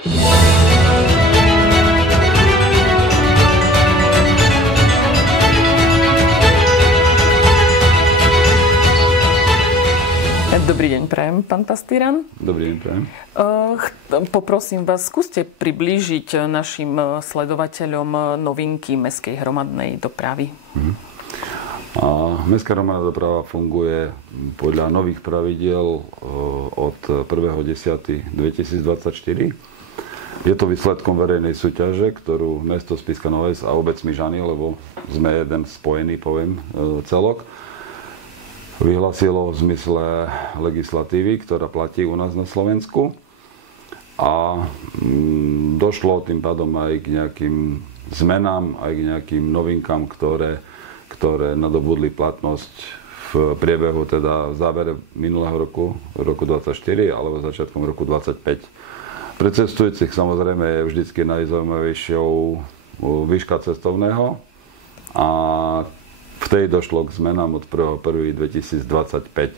Dobrý deň, prajem, pán Pastýran. Dobrý deň, prajem. Poprosím vás, skúste priblížiť našim sledovateľom novinky mestskej hromadnej dopravy. Mestská hromadná doprava funguje podľa nových pravidiel od 1.10.2024. Je to výsledkom verejnej súťaže, ktorú mesto Spišská Nová Ves a obec Smížany, lebo sme jeden spojený, poviem, celok, vyhlasilo v zmysle legislatívy, ktorá platí u nás na Slovensku. A došlo tým pádom aj k nejakým zmenám, aj k nejakým novinkám, ktoré nadobudli platnosť v priebehu, teda v závere minulého roku 2024, alebo začiatkom roku 2025. Pre cestujúcich samozrejme je vždycky najzaujímavejšou výška cestovného a vtedy došlo k zmenám od 1.1.2025.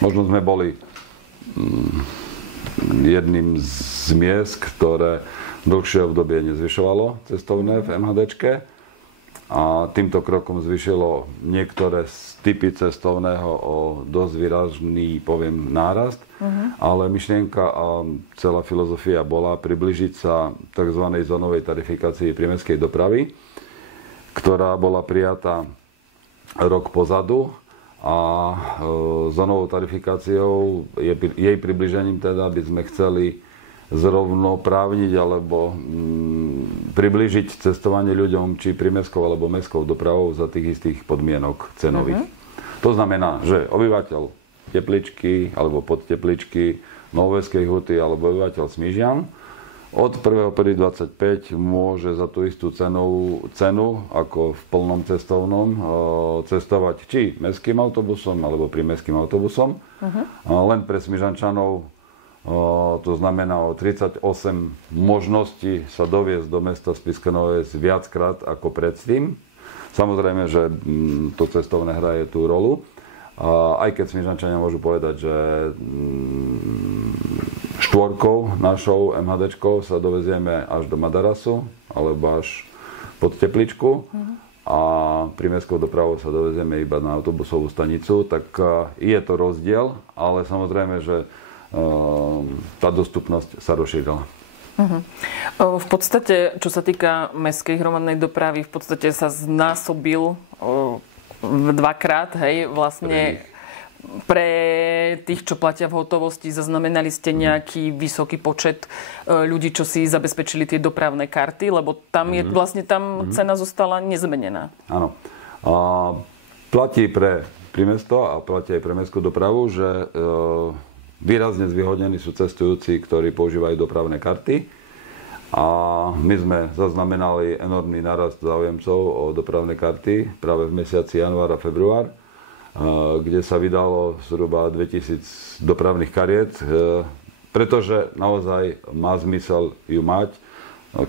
Možno sme boli jedným z miest, ktoré dlhšie obdobie nezvyšovalo cestovné v MHDčke a týmto krokom zvyšilo niektoré typy cestovného o dosť výrazný, poviem, nárast. Ale myšlienka a celá filozofia bola približiť sa tzv. Zónovej tarifikácii prímestskej dopravy, ktorá bola prijatá rok pozadu a zónovou tarifikáciou, jej približením teda by sme chceli zrovnoprávniť alebo priblížiť cestovanie ľuďom či prímestskou alebo mestskou dopravou za tých istých podmienok cenových. To znamená, že obyvateľ Tepličky alebo pod Tepličky, Novoveskej Huty alebo obyvateľ Smížian od 1.1.25 môže za tú istú cenu ako v plnom cestovnom cestovať či mestským autobusom alebo prímestským autobusom. Len pre Smížančanov to znamená o 38 možností sa doviesť do mesta Spišská Nová Ves viackrát ako predtým. Samozrejme, že to cestovné hraje tú rolu. Aj keď Smížančania môžu povedať, že štvorkou našou MHDčkou sa dovezieme až do Madarasu alebo až pod Tepličku a prímestskou dopravou sa dovezieme iba na autobusovú stanicu, tak je to rozdiel, ale samozrejme, že tá dostupnosť sa rozšírila. V podstate, čo sa týka mestskej hromadnej dopravy, v podstate sa znásobil dvakrát, hej, vlastne pre tých, čo platia v hotovosti, zaznamenali ste nejaký vysoký počet ľudí, čo si zabezpečili tie dopravné karty, lebo tam je vlastne cena zostala nezmenená. Áno. Platí pre prímesto a platí aj pre mestskú dopravu, že výrazne zvýhodnení sú cestujúci, ktorí používajú dopravné karty. A my sme zaznamenali enormný nárast záujemcov o dopravné karty práve v mesiaci január a február, kde sa vydalo zhruba 2000 dopravných kariet, pretože naozaj má zmysel ju mať,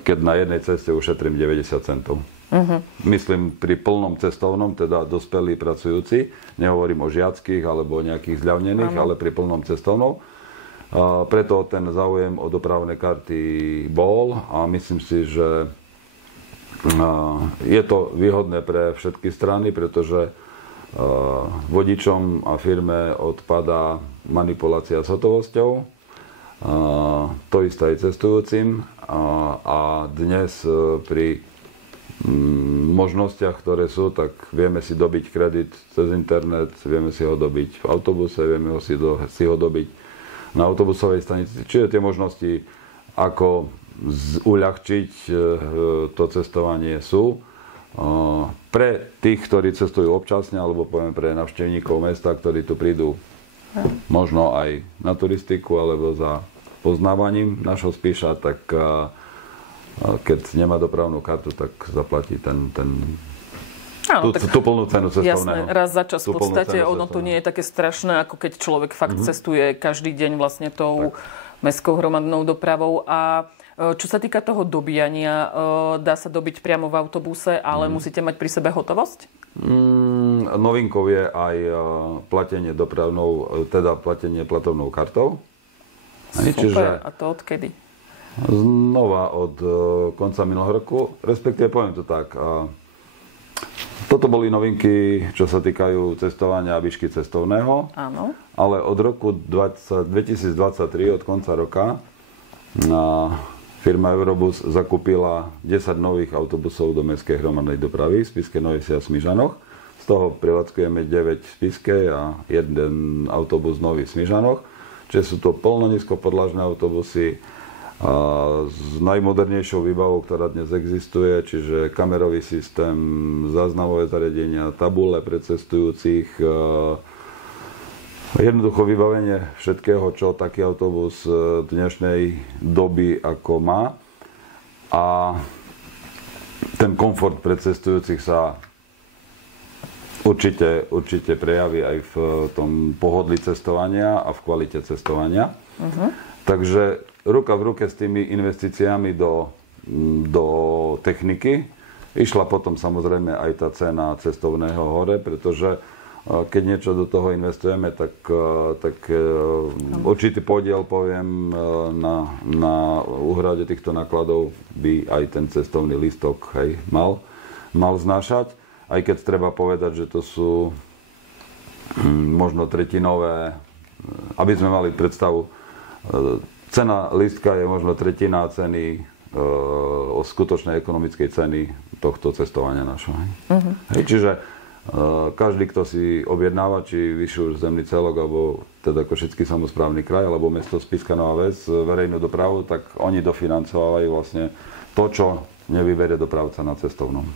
keď na jednej ceste ušetrím 90 centov. Myslím pri plnom cestovnom, teda dospelí pracujúci, nehovorím o žiackých alebo o nejakých zľavnených, ale pri plnom cestovnom. Preto ten záujem o dopravné karty bol a myslím si, že je to výhodné pre všetky strany, pretože vodičom a firme odpadá manipulácia s hotovosťou, to isté aj cestujúcim a dnes pri možnostiach, ktoré sú, tak vieme si dobiť kredit cez internet, vieme si ho dobiť v autobuse, vieme si ho dobiť na autobusovej stanici. Čiže tie možnosti, ako uľahčiť to cestovanie sú. Pre tých, ktorí cestujú občasne, alebo poviem pre navštevníkov mesta, ktorí tu prídu možno aj na turistiku, alebo za poznávaním našho Spiša, tak keď nemá dopravnú kartu, tak zaplatí tú plnú cenu cestovného. Jasné, raz za čas v podstate. Ono to nie je také strašné, ako keď človek fakt cestuje každý deň vlastne tou mestskou hromadnou dopravou. A čo sa týka toho dobíjania, dá sa dobiť priamo v autobuse, ale musíte mať pri sebe hotovosť? Novinkou je aj platenie platebnou kartou. Super, čiže a to odkedy? Znova od konca minulého roku, respektíve poviem to tak. Toto boli novinky, čo sa týkajú cestovania a výšky cestovného. Áno. Ale od roku 2023, od konca roka, firma Eurobus zakúpila 10 nových autobusov do mestskej hromadnej dopravy v Spišskej Novej Vsi a Smižanoch. Z toho prevádzkujeme 9 v Spišskej a 1 autobus nový v Smižanoch. Čiže sú to plno-nízkopodlažné autobusy s najmodernejšou výbavou, ktorá dnes existuje, čiže kamerový systém, záznamové zariadenia, tabule pre cestujúcich, jednoducho vybavenie všetkého, čo taký autobus dnešnej doby ako má. A ten komfort pre cestujúcich sa určite prejaví aj v tom pohodlí cestovania a v kvalite cestovania. Takže ruka v ruke s tými investíciami do techniky išla potom samozrejme aj tá cena cestovného hore, pretože keď niečo do toho investujeme, tak určitý podiel, poviem, na úhrade týchto nákladov by aj ten cestovný lístok mal znášať. Aj keď treba povedať, že to sú možno tretinové, aby sme mali predstavu, cena lístka je možno tretina ceny skutočnej ekonomickej ceny tohto cestovania našho. Čiže každý, kto si objednáva, či vyšší územný celok, alebo teda Košický samosprávny kraj, alebo mesto Spišská Nová Ves, verejnú dopravu, tak oni dofinancovajú vlastne to, čo nevyberie dopravca na cestovnom.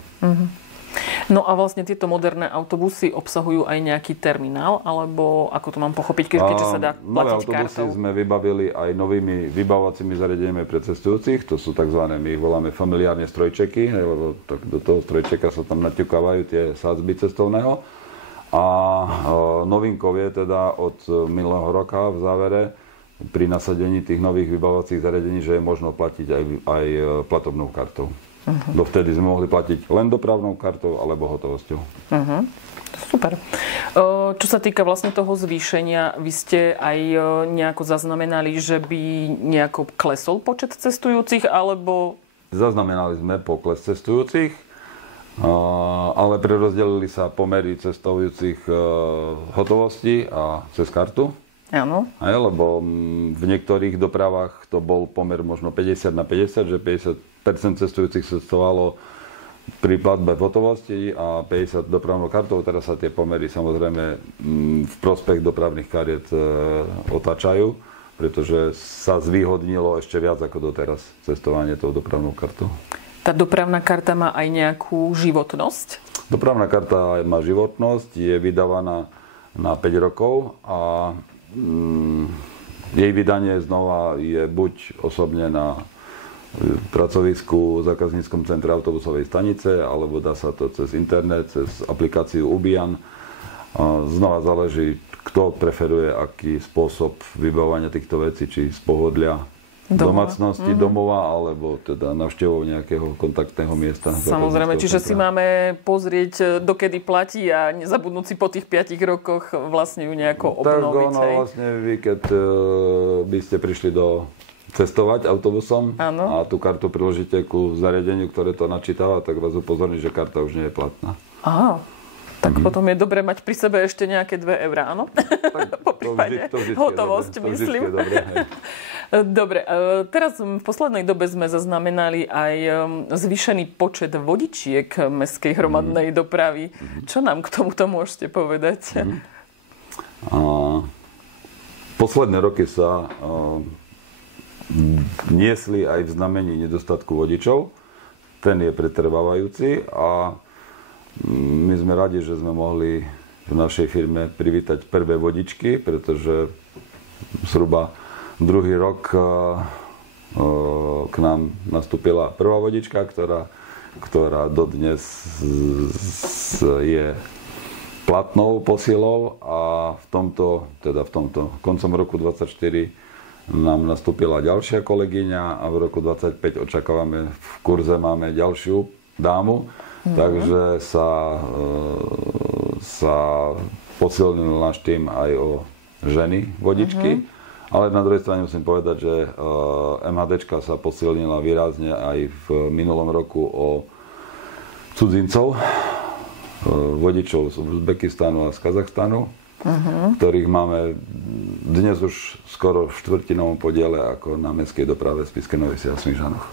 No a vlastne tieto moderné autobusy obsahujú aj nejaký terminál, alebo ako to mám pochopiť, keďže sa dá platiť kartou? Nové autobusy sme vybavili aj novými vybavovacími zariadeniami pre cestujúcich, to sú tzv. My ich voláme familiárne strojčeky, lebo do toho strojčeka sa tam naťukávajú tie sádzby cestovného. A novinkou je teda od minulého roka v závere pri nasadení tých nových vybavovacích zariadení, že je možno platiť aj platobnou kartou. Dovtedy sme mohli platiť len dopravnou kartou alebo hotovosťou. Super. Čo sa týka vlastne toho zvýšenia, vy ste aj nejako zaznamenali, že by nejako klesol počet cestujúcich, alebo... Zaznamenali sme pokles cestujúcich, ale prerozdelili sa pomery cestujúcich hotovosti a cez kartu. Áno. Lebo v niektorých dopravách to bol pomer možno 50/50, že 50% cestujúcich cestovalo pri platbe v hotovosti a 50 dopravnou kartou. Teraz sa tie pomery samozrejme v prospech dopravných kariet otáčajú, pretože sa zvýhodnilo ešte viac ako doteraz cestovanie tou dopravnou kartou. Tá dopravná karta má aj nejakú životnosť? Dopravná karta má životnosť, je vydávaná na 5 rokov a jej vydanie znova je buď osobne na pracovisku v zákazníckom centre autobusovej stanice, alebo dá sa to cez internet, cez aplikáciu Ubian. Znova záleží, kto preferuje aký spôsob vybavovania týchto vecí, či z pohodlia domácnosti, domova, alebo teda navštevou nejakého kontaktného miesta. Samozrejme, čiže si máme pozrieť, dokedy platí a nezabudnúť si po tých 5 rokoch vlastne ju nejako obnoviť. Tak vlastne vy, keď by ste prišli cestovať autobusom a tú kartu priložíte ku zariadeniu, ktoré to načítava, tak vás upozorní, že karta už nie je platná. Aha. Tak potom je dobre mať pri sebe ešte nejaké 2 eurá, áno? Po prípade hotovosť, myslím. Dobre, teraz v poslednej dobe sme zaznamenali aj zvýšený počet vodičiek mestskej hromadnej dopravy. Čo nám k tomuto môžete povedať? Posledné roky sa niesli aj v znamení nedostatku vodičov. Ten je pretrvávajúci a my sme radi, že sme mohli v našej firme privítať prvé vodičky, pretože zhruba druhý rok k nám nastúpila prvá vodička, ktorá dodnes je platnou posilou a v tomto koncom roku 2024 nám nastúpila ďalšia kolegyňa a v roku 2025 očakávame, v kurze máme ďalšiu dámu. Takže sa posilnil náš tým aj o ženy vodičky Ale na druhej strane musím povedať, že MHDčka sa posilnila výrazne aj v minulom roku o cudzincov, vodičov z Uzbekistanu a z Kazachstanu, ktorých máme dnes už skoro v štvrtinovom podiele ako na mestskej doprave v Spišskej Novej Vsi a Smižanoch.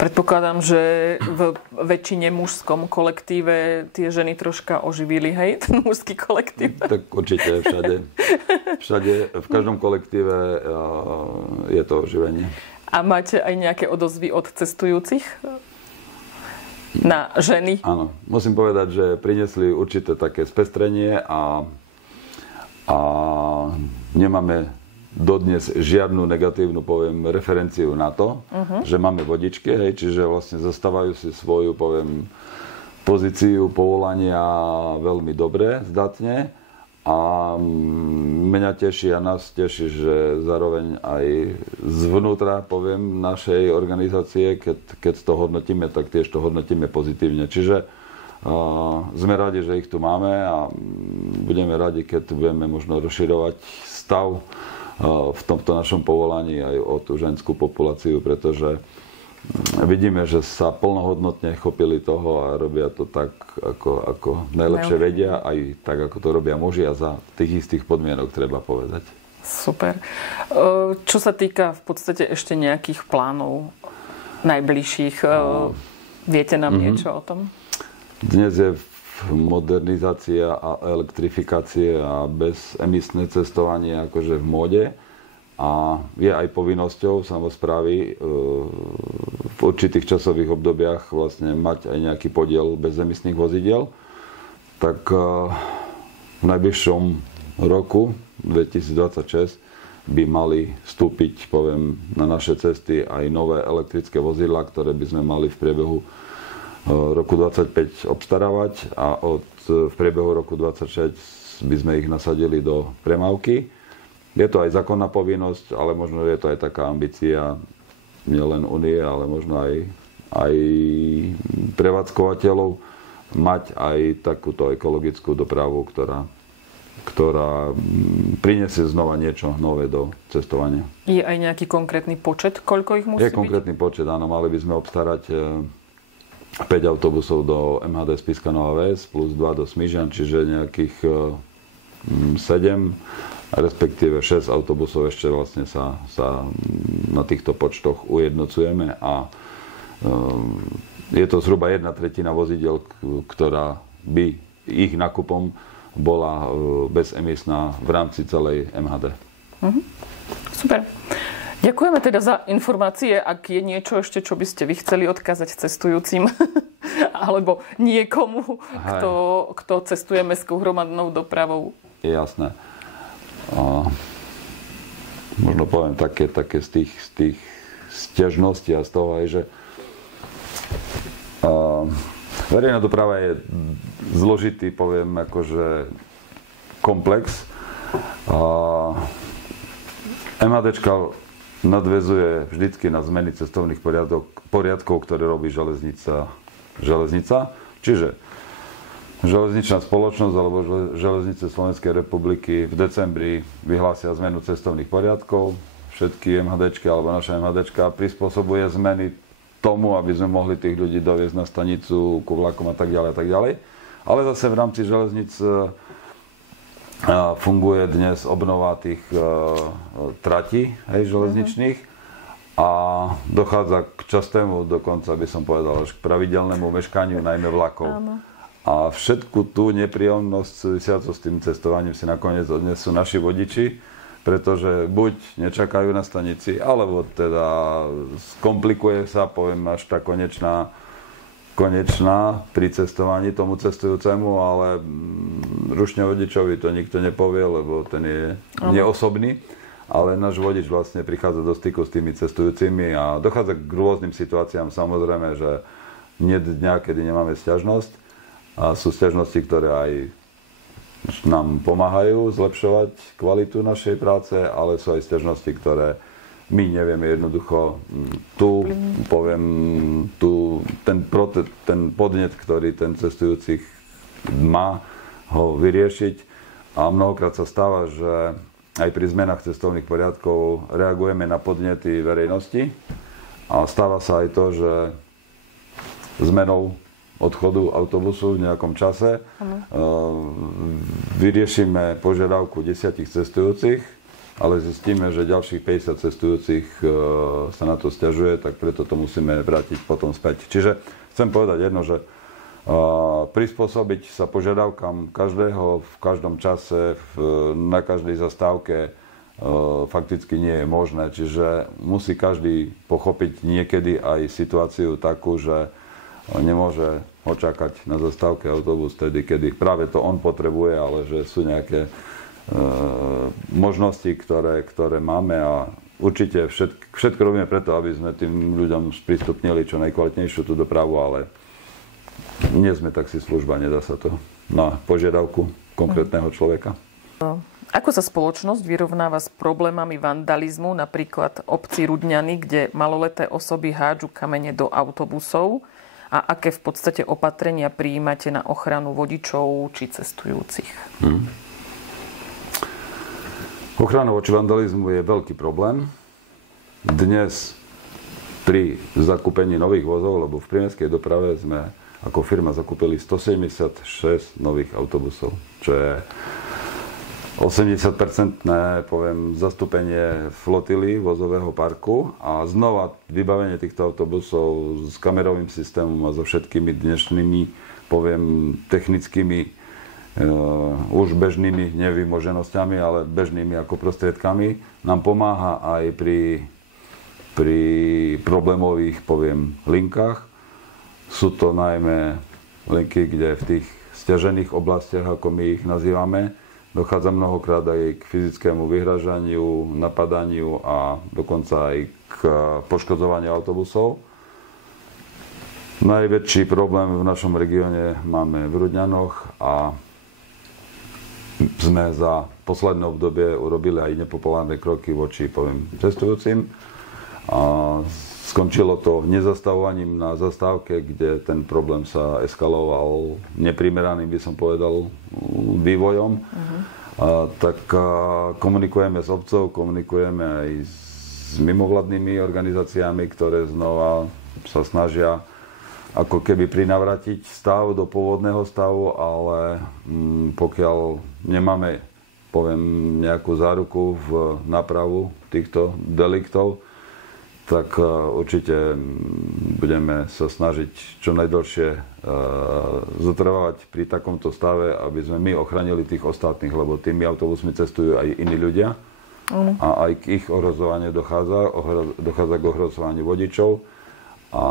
Predpokladám, že v väčšine mužskom kolektíve tie ženy troška oživili, hej, ten mužský kolektív. Tak určite všade, v každom kolektíve je to oživenie. A máte aj nejaké odozvy od cestujúcich na ženy? Áno, musím povedať, že priniesli určité také spestrenie a nemáme dodnes žiadnu negatívnu, poviem, referenciu na to, že máme vodičky, hej, čiže vlastne zastávajú si svoju, poviem, pozíciu povolania veľmi dobre, zdatne a mňa teší a nás teší, že zároveň aj zvnútra, poviem, našej organizácie, keď to hodnotíme, tak tiež to hodnotíme pozitívne. Čiže sme radi, že ich tu máme a budeme radi, keď budeme možno rozširovať stav v tomto našom povolaní aj o tú ženskú populáciu, pretože vidíme, že sa plnohodnotne chopili toho a robia to tak, ako najlepšie vedia, aj tak, ako to robia muži a za tých istých podmienok, treba povedať. Super. Čo sa týka v podstate ešte nejakých plánov najbližších, viete nám niečo o tom? Dnes je modernizácia a elektrifikácie a bezemisné cestovanie akože v móde a je aj povinnosťou samosprávy v určitých časových obdobiach vlastne mať aj nejaký podiel bezemisných vozidiel. Tak v najbližšom roku 2026 by mali vstúpiť, poviem, na naše cesty aj nové elektrické vozidlá, ktoré by sme mali v priebehu roku 25 obstarávať a v priebehu roku 26 by sme ich nasadili do premávky. Je to aj zákonná povinnosť, ale možno je to aj taká ambícia nielen Unie, ale možno aj prevádzkovateľov mať aj takúto ekologickú dopravu, ktorá prinesie znova niečo nové do cestovania. Je aj nejaký konkrétny počet, koľko ich musí byť? Je konkrétny počet, áno. Mali by sme obstarať 5 autobusov do MHD Spišská Nová Ves plus 2 do Smižian, čiže nejakých 7, respektíve 6 autobusov ešte vlastne sa na týchto počtoch ujednocujeme a je to zhruba 1/3 vozidel, ktorá by ich nákupom bola bezemisná v rámci celej MHD. Super. Ďakujeme teda za informácie. Ak je niečo ešte, čo by ste vy chceli odkázať cestujúcim alebo niekomu, kto cestuje mestskou hromadnou dopravou. Jasné. Možno poviem také z tých sťažností a z toho aj, že verejná doprava je zložitý, poviem, akože komplex. MHDčka nadväzuje vždycky na zmeny cestovných poriadkov, ktoré robí železnica. Čiže železničná spoločnosť alebo železnice Slovenskej republiky v decembri vyhlásia zmenu cestovných poriadkov. Všetky MHDčky alebo naša MHDčka prispôsobuje zmeny tomu, aby sme mohli tých ľudí doviezť na stanicu, ku vlakom a tak ďalej a tak ďalej. Ale zase v rámci železnic funguje dnes obnova tých tratí železničných a dochádza k častému, dokonca by som povedal, až k pravidelnému meškaniu, najmä vlakov. Áno. A všetku tú nepríjemnosť súvisiacu s tým cestovaním si nakoniec odnesú naši vodiči, pretože buď nečakajú na stanici, alebo teda skomplikuje sa, poviem, až tá konečná pri cestovaní tomu cestujúcemu, ale rušne vodičovi to nikto nepovie, lebo ten je neosobný, ale náš vodič vlastne prichádza do styku s tými cestujúcimi a dochádza k rôznym situáciám. Samozrejme, že nie dňa, kedy nemáme sťažnosť a sú sťažnosti, ktoré aj nám pomáhajú zlepšovať kvalitu našej práce, ale sú aj sťažnosti, ktoré my nevieme jednoducho ten podnet, ktorý ten cestujúci má, ho vyriešiť. A mnohokrát sa stáva, že aj pri zmenách cestovných poriadkov reagujeme na podnety verejnosti a stáva sa aj to, že zmenou odchodu autobusu v nejakom čase vyriešime požiadavku 10 cestujúcich, ale zistíme, že ďalších 50 cestujúcich sa na to sťažuje, tak preto to musíme vrátiť potom späť. Čiže chcem povedať jedno, že prispôsobiť sa požiadavkám každého v každom čase, na každej zastávke fakticky nie je možné. Čiže musí každý pochopiť niekedy aj situáciu takú, že nemôže očakať na zastávke autobus tedy, kedy práve to on potrebuje, ale že sú nejaké možnosti, ktoré máme a určite všetko robíme preto, aby sme tým ľuďom sprístupnili čo najkvalitnejšiu tú dopravu, ale nie sme taxislužba, nedá sa to na požiadavku konkrétneho človeka. Ako sa spoločnosť vyrovnáva s problémami vandalizmu, napríklad obci Rudňany, kde maloleté osoby hádžu kamene do autobusov a aké v podstate opatrenia prijímate na ochranu vodičov či cestujúcich? Ochrana voči vandalizmu je veľký problém. Dnes pri zakúpení nových vozov, lebo v prímestskej doprave sme ako firma zakúpili 176 nových autobusov, čo je 80-percentné, poviem, zastúpenie flotily vozového parku a znova vybavenie týchto autobusov s kamerovým systémom a so všetkými dnešnými, poviem, technickými už bežnými nevymoženosťami, ale bežnými ako prostriedkami nám pomáha aj pri problémových, poviem, linkách. Sú to najmä linky, kde v tých sťažených oblastiach, ako my ich nazývame, dochádza mnohokrát aj k fyzickému vyhražaniu, napadaniu a dokonca aj k poškodzovaniu autobusov. Najväčší problém v našom regióne máme v Rudňanoch a sme za posledné obdobie urobili aj nepopulárne kroky voči, poviem, cestujúcim. A skončilo to nezastavovaním na zastávke, kde ten problém sa eskaloval neprimeraným, by som povedal, vývojom. Tak komunikujeme s obcov, komunikujeme aj s mimovládnymi organizáciami, ktoré znova sa snažia ako keby prinavratiť stav do pôvodného stavu, ale pokiaľ nemáme, poviem, nejakú záruku v nápravu týchto deliktov, tak určite budeme sa snažiť čo najdlhšie zotrvávať pri takomto stave, aby sme my ochránili tých ostatných, lebo tými autobusmi cestujú aj iní ľudia a aj k ich ohrozovaniu dochádza k ohrozovaniu vodičov a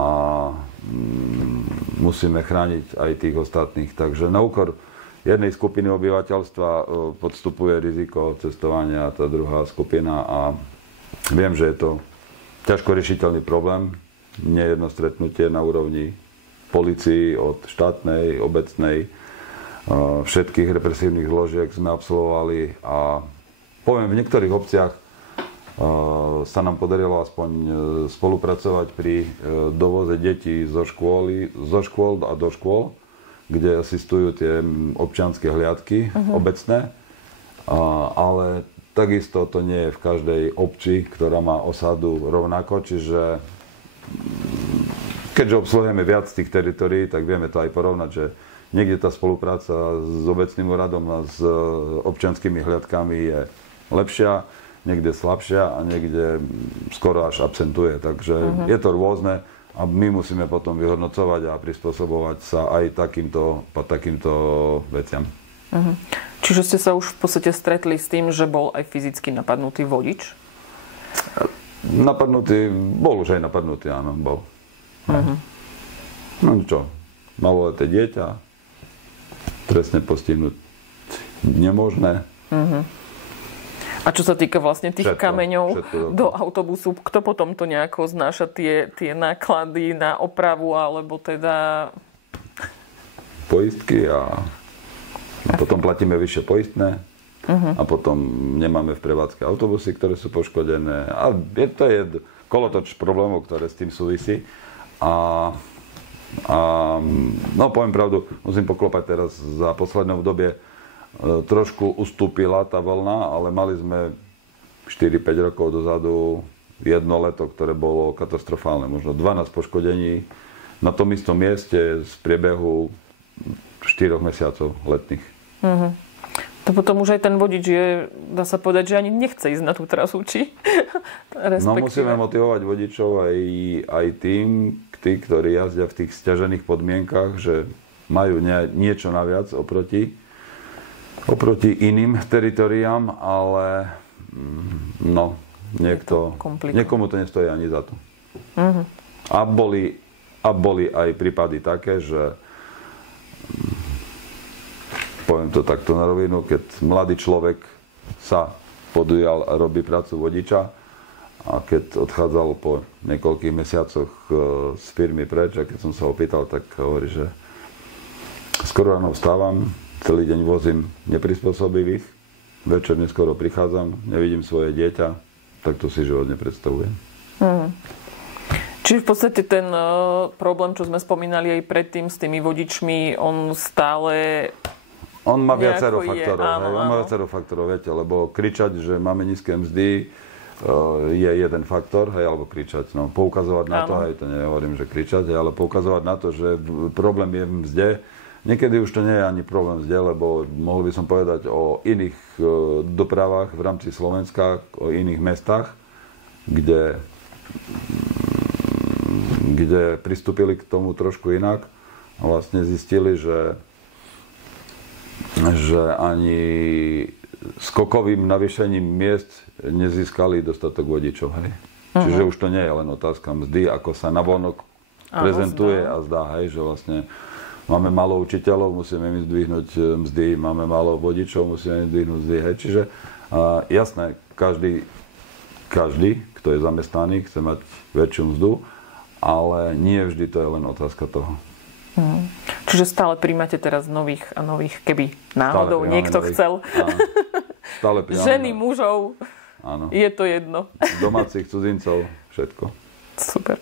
musíme chrániť aj tých ostatných. Takže na úkor jednej skupiny obyvateľstva podstupuje riziko cestovania tá druhá skupina a viem, že je to ťažko riešiteľný problém. Nie jedno stretnutie na úrovni polícii od štátnej, obecnej, všetkých represívnych zložiek sme absolvovali a poviem, v niektorých obciach sa nám podarilo aspoň spolupracovať pri dovoze detí zo škôl a do škôl, kde asistujú tie občianske hliadky obecné, ale takisto to nie je v každej obci, ktorá má osadu rovnako, čiže keďže obsluhujeme viac tých teritórií, tak vieme to aj porovnať, že niekde tá spolupráca s obecným úradom a s občianskými hliadkami je lepšia, niekde slabšia a niekde skoro až absentuje. Takže je to rôzne a my musíme potom vyhodnocovať a prispôsobovať sa aj takýmto veciam. Čiže ste sa už v podstate stretli s tým, že bol aj fyzicky napadnutý vodič? Bol už aj napadnutý, áno, bol. No čo, maloleté dieťa, trestne postihnúť nemožné. A čo sa týka vlastne tých kameňov do autobusu, kto potom to nejako znáša tie náklady na opravu, alebo teda... Poistky a potom platíme vyššie poistné a potom nemáme v prevádzke autobusy, ktoré sú poškodené. A to je kolotoč problémov, ktoré s tým súvisí. No poviem pravdu, musím poklopať teraz za posledné obdobie trošku ustúpila tá vlna, ale mali sme 4-5 rokov dozadu jedno leto, ktoré bolo katastrofálne. Možno 12 poškodení na tom istom mieste z priebehu 4 mesiacov letných. To potom už aj ten vodič je, dá sa povedať, že ani nechce ísť na tú trasu, či? No musíme motivovať vodičov aj tí, ktorí jazdia v tých sťažených podmienkach, že majú niečo naviac oproti iným teritoriám, ale niekomu to nestojí ani za to. A boli aj prípady také, že poviem to takto na rovinu, keď mladý človek sa podujal a robí prácu vodiča a keď odchádzal po niekoľkých mesiacoch z firmy preč a keď som sa opýtal, tak hovorí, že skoro ráno vstávam, celý deň vozím neprispôsobivých, večer neskoro prichádzam, nevidím svoje dieťa, tak to si život nepredstavujem. Čiže v podstate ten problém, čo sme spomínali aj predtým s tými vodičmi, on stále... On má viacero faktorov. On má viacero faktorov, viete, lebo kričať, že máme nízke mzdy, je jeden faktor, hej, alebo kričať, poukazovať na to, hej, to nehovorím, že kričať, hej, ale poukazovať na to, že problém je v mzde. Niekedy už to nie je ani problém v mzde, lebo mohol by som povedať o iných dopravách v rámci Slovenska, o iných mestách, kde pristúpili k tomu trošku inak a vlastne zistili, že ani skokovým navýšením miest nezískali dostatok vodičov. Hej. Čiže už to nie je len otázka mzdy, ako sa navonok prezentuje a zdá, hej, že vlastne máme málo učiteľov, musíme im zdvihnúť mzdy, máme málo vodičov, musíme im zdvihnúť mzdy. Hej. Čiže jasné, každý, kto je zamestnaný, chce mať väčšiu mzdu, ale nie vždy to je len otázka toho. Čiže stále príjmate teraz nových a nových, keby náhodou niekto chcel. Ženy, mužov, je to jedno. Domácich, cudzincov, všetko. Super.